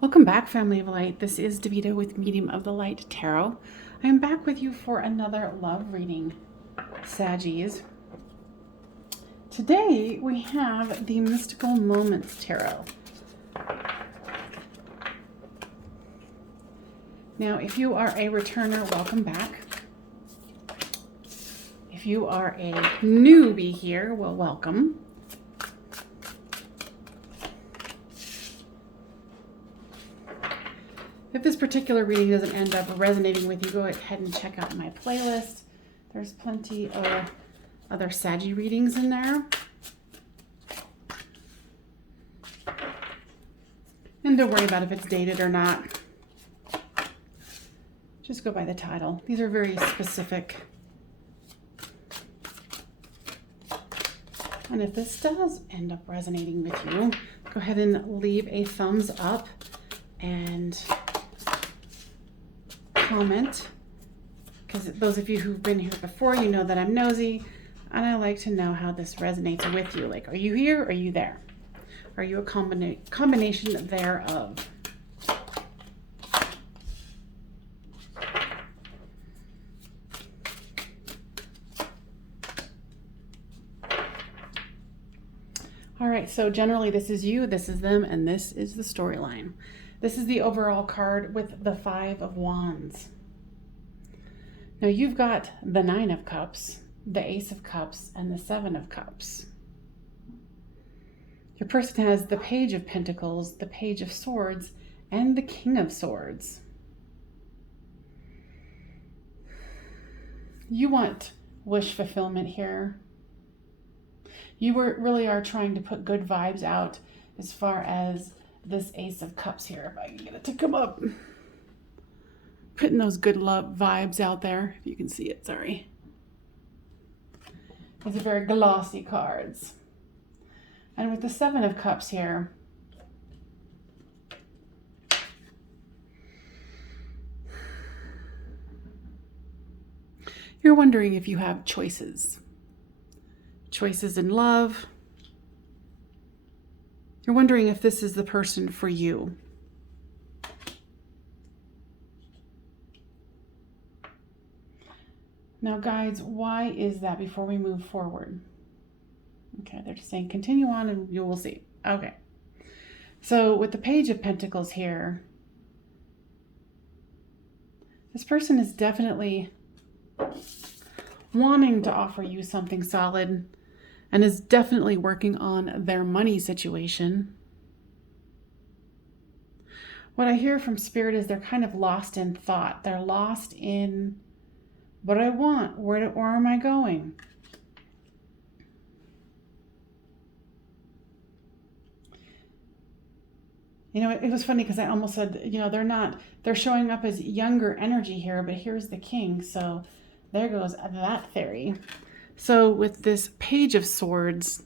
Welcome back, Family of Light. This is Davida with Medium of the Light Tarot. I am back with you for another love reading, Saggies. Today we have the Mystical Moments Tarot. Now, if you are a returner, welcome back. If you are a newbie here, well, welcome. If this particular reading doesn't end up resonating with you, go ahead and check out my playlist. There's plenty of other Saggy readings in there. And don't worry about if it's dated or not. Just go by the title. These are very specific. And if this does end up resonating with you, go ahead and leave a thumbs up and comment, because those of you who've been here before, you know that I'm nosy and I like to know how this resonates with you. Like, are you here? Are you there? Are you a combination thereof? All right, so generally this is you, this is them, and this is the storyline. This is the overall card with the Five of Wands. Now you've got the Nine of Cups, the Ace of Cups, and the Seven of Cups. Your person has the Page of Pentacles, the Page of Swords, and the King of Swords. You want wish fulfillment here. You really are trying to put good vibes out as far as this Ace of Cups here, if I can get it to come up. Putting those good love vibes out there, if you can see it, sorry. These are very glossy cards. And with the Seven of Cups here, you're wondering if you have choices. Choices in love. You're wondering if this is the person for you. Now, guides, why is that before we move forward? Okay, they're just saying continue on and you will see. Okay. So with the Page of Pentacles here, this person is definitely wanting to offer you something solid and is definitely working on their money situation. What I hear from Spirit is they're kind of lost in thought. They're lost in what do I want? Where am I going? You know, it was funny because I almost said, you know, they're showing up as younger energy here, but here's the King. So there goes that theory. So with this Page of Swords,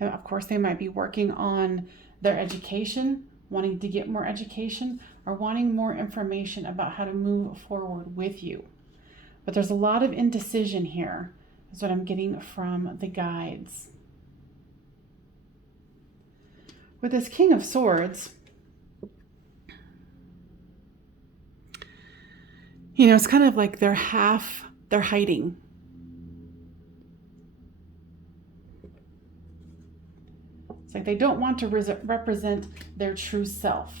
now, of course, they might be working on their education, wanting to get more education, or wanting more information about how to move forward with you. But there's a lot of indecision here, is what I'm getting from the guides. With this King of Swords, you know, it's kind of like they're hiding. It's like they don't want to represent their true self,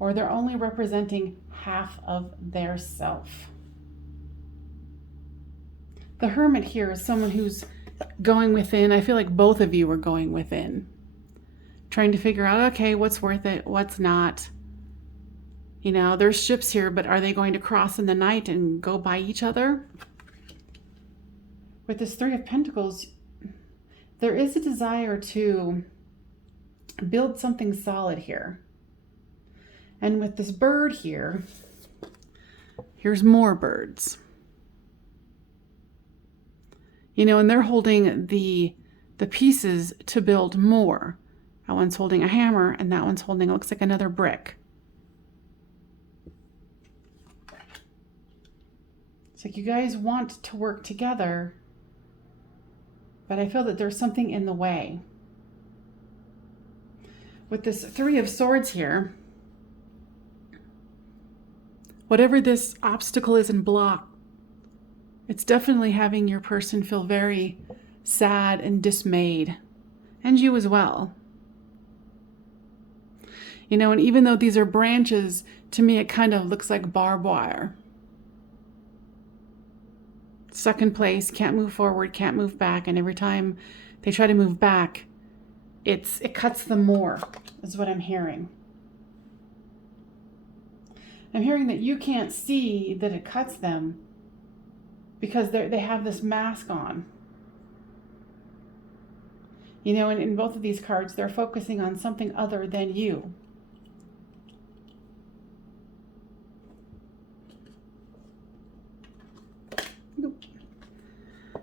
or they're only representing half of their self. The Hermit here is someone who's going within. I feel like both of you are going within, trying to figure out, okay, what's worth it, what's not. You know, there's ships here, but are they going to cross in the night and go by each other? With this Three of Pentacles, there is a desire to build something solid here. And with this bird here, here's more birds. You know, and they're holding the pieces to build more. That one's holding a hammer, and that one's holding, looks like another brick. It's like you guys want to work together, but I feel that there's something in the way. With this Three of Swords here, whatever this obstacle is and block, it's definitely having your person feel very sad and dismayed, and you as well. You know, and even though these are branches, to me it kind of looks like barbed wire. Stuck in place, can't move forward, can't move back, and every time they try to move back, it cuts them more, is what I'm hearing. I'm hearing that you can't see that it cuts them because they have this mask on. You know, and in both of these cards, they're focusing on something other than you.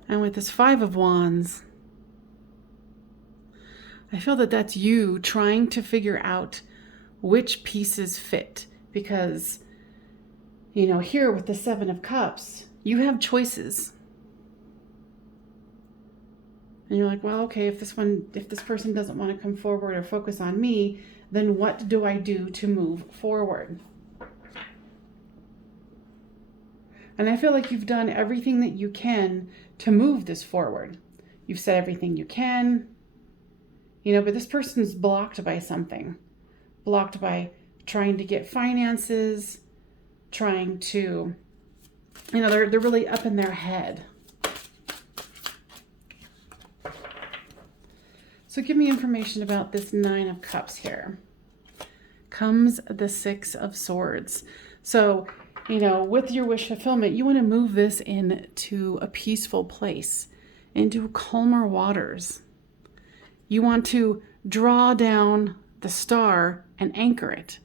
And with this Five of Wands, I feel that that's you trying to figure out which pieces fit. Because, you know, here with the Seven of Cups, you have choices. And you're like, well, okay, if this person doesn't want to come forward or focus on me, then what do I do to move forward? And I feel like you've done everything that you can to move this forward. You've said everything you can, you know, but this person's blocked by something. Blocked by trying to get finances, trying to, you know, they're really up in their head. So give me information about this Nine of Cups here. Comes the Six of Swords. So, you know, with your wish fulfillment, you want to move this into a peaceful place, into calmer waters. You want to draw down the star and anchor it.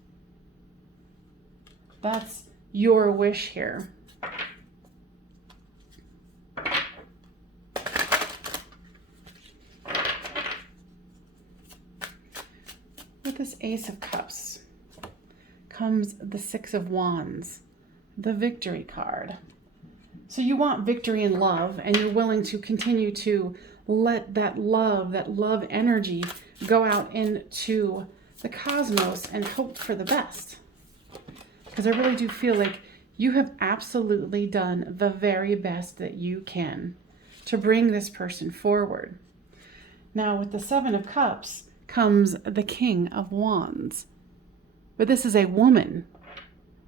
That's your wish here. With this Ace of Cups comes the Six of Wands, the Victory card. So you want victory in love, and you're willing to continue to let that love energy go out into the cosmos and hope for the best. Because I really do feel like you have absolutely done the very best that you can to bring this person forward. Now with the Seven of Cups comes the King of Wands. But this is a woman.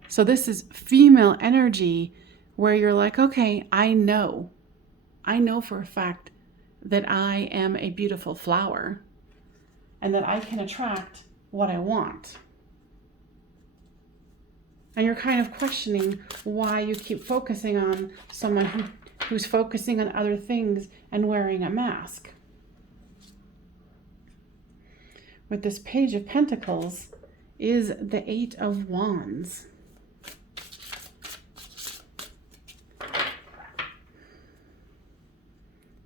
So this is female energy where you're like, okay, I know for a fact that I am a beautiful flower and that I can attract what I want. And you're kind of questioning why you keep focusing on someone who's focusing on other things and wearing a mask. With this Page of Pentacles is the Eight of Wands.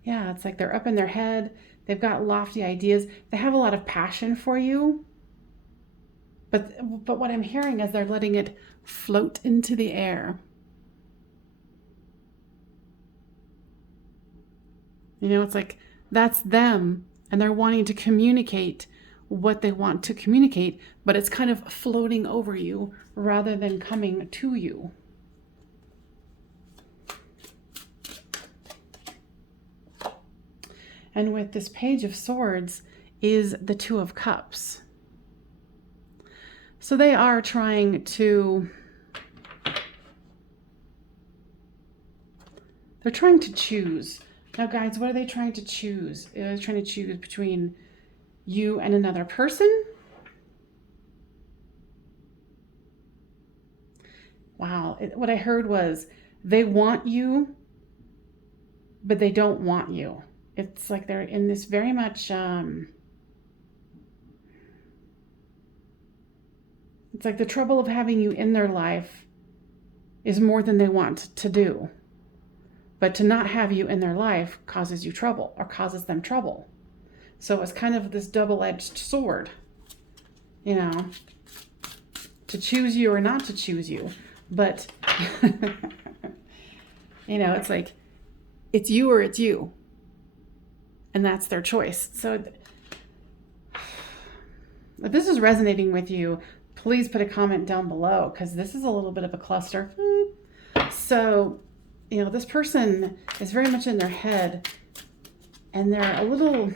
Yeah, it's like they're up in their head. They've got lofty ideas. They have a lot of passion for you. But what I'm hearing is they're letting it float into the air. You know, it's like that's them, and they're wanting to communicate what they want to communicate, but it's kind of floating over you rather than coming to you. And with this Page of Swords is the Two of Cups. So they are trying to, they're trying to choose. Now guys, what are they trying to choose? Are they trying to choose between you and another person? Wow, what I heard was they want you, but they don't want you. It's like they're in this very much, it's like the trouble of having you in their life is more than they want to do. But to not have you in their life causes you trouble or causes them trouble. So it's kind of this double-edged sword, you know, to choose you or not to choose you. But, you know, it's like, it's you or it's you. And that's their choice. So If this is resonating with you, please put a comment down below, because this is a little bit of a cluster. So, you know, this person is very much in their head, and they're a little,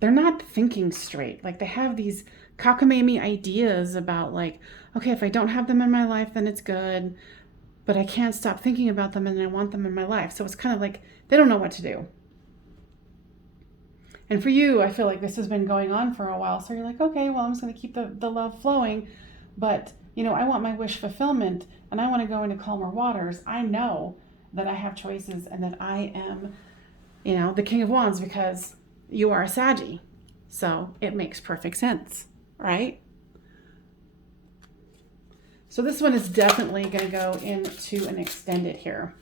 they're not thinking straight. Like, they have these cockamamie ideas about, like, okay, if I don't have them in my life, then it's good, but I can't stop thinking about them and I want them in my life. So it's kind of like they don't know what to do. And for you, I feel like this has been going on for a while. So you're like, okay, well, I'm just going to keep the love flowing. But, you know, I want my wish fulfillment and I want to go into calmer waters. I know that I have choices and that I am, you know, the King of Wands, because you are a Saggy. So it makes perfect sense, right? So this one is definitely going to go into an extended here.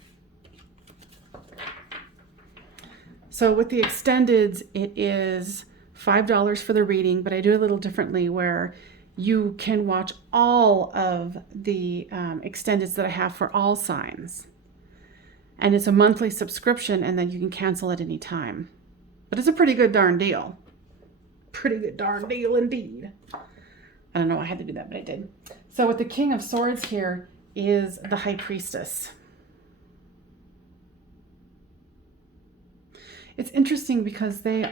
So with the extendeds, it is $5 for the reading, but I do a little differently where you can watch all of the extendeds that I have for all signs. And it's a monthly subscription, and then you can cancel at any time. But it's a pretty good darn deal. Pretty good darn deal indeed. I don't know why I had to do that, but I did. So with the King of Swords here is the High Priestess. It's interesting because they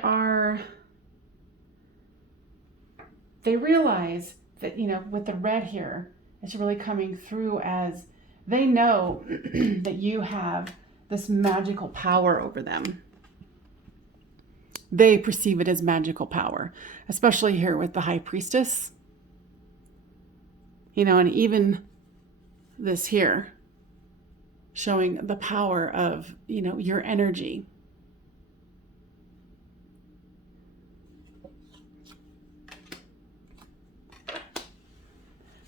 realize that, you know, with the red here, it's really coming through as they know that you have this magical power over them. They perceive it as magical power, especially here with the High Priestess. You know, and even this here, showing the power of, you know, your energy.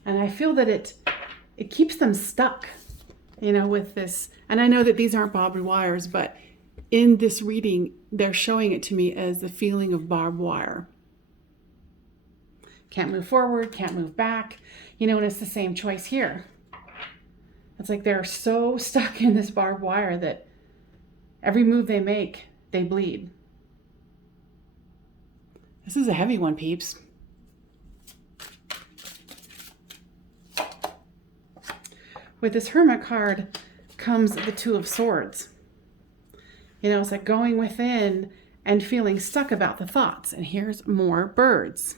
And I feel that it keeps them stuck, you know, with this. And I know that these aren't barbed wires, but in this reading, they're showing it to me as the feeling of barbed wire. Can't move forward, can't move back, you know, and it's the same choice here. It's like they're so stuck in this barbed wire that every move they make, they bleed. This is a heavy one, peeps. With this Hermit card comes the Two of Swords. You know, it's like going within and feeling stuck about the thoughts. And here's more birds.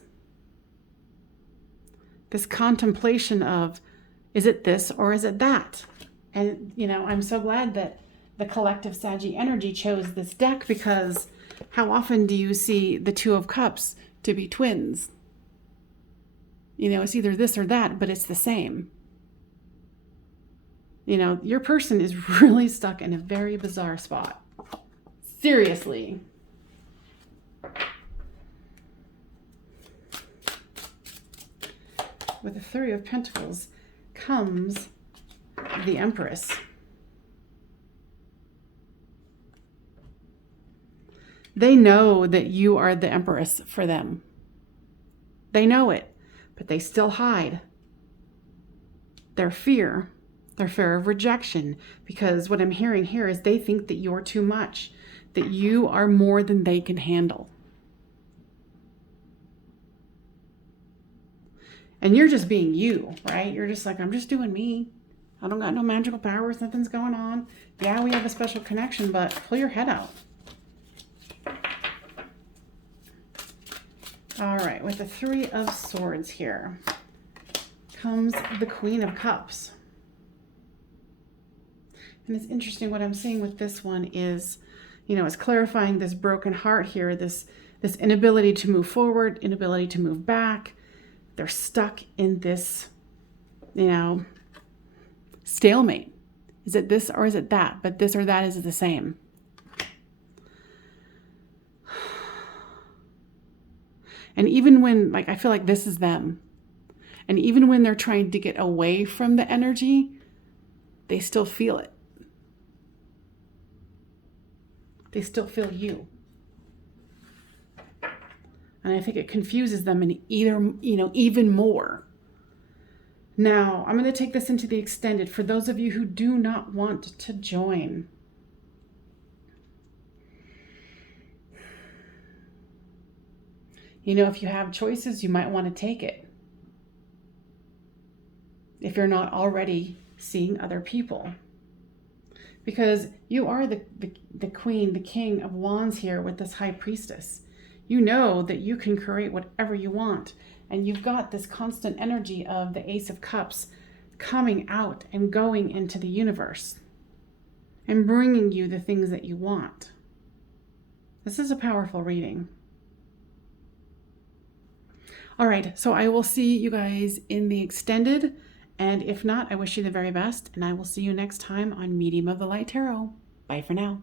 This contemplation of, is it this or is it that? And, you know, I'm so glad that the collective Saggy energy chose this deck, because how often do you see the Two of Cups to be twins? You know, it's either this or that, but it's the same. You know, your person is really stuck in a very bizarre spot. Seriously. With the Three of Pentacles comes the Empress. They know that you are the Empress for them. They know it, but they still hide their fear of rejection, because what I'm hearing here is they think that you're too much, that you are more than they can handle. And you're just being you, right? You're just like, I'm just doing me. I don't got no magical powers. Nothing's going on. Yeah, we have a special connection, but pull your head out. All right, with the Three of Swords here comes the Queen of Cups. And it's interesting, what I'm seeing with this one is, you know, it's clarifying this broken heart here, this inability to move forward, inability to move back. They're stuck in this, you know, stalemate. Is it this or is it that? But this or that is the same. And even when, like, I feel like this is them. And even when they're trying to get away from the energy, they still feel it. They still feel you. And I think it confuses them in either, you know, even more. Now, I'm going to take this into the extended for those of you who do not want to join. You know, if you have choices, you might want to take it. If you're not already seeing other people. Because you are the queen, the king of wands here with this high priestess. You know that you can create whatever you want. And you've got this constant energy of the Ace of Cups coming out and going into the universe and bringing you the things that you want. This is a powerful reading. All right, so I will see you guys in the extended, and if not, I wish you the very best, and I will see you next time on Medium of the Light Tarot. Bye for now.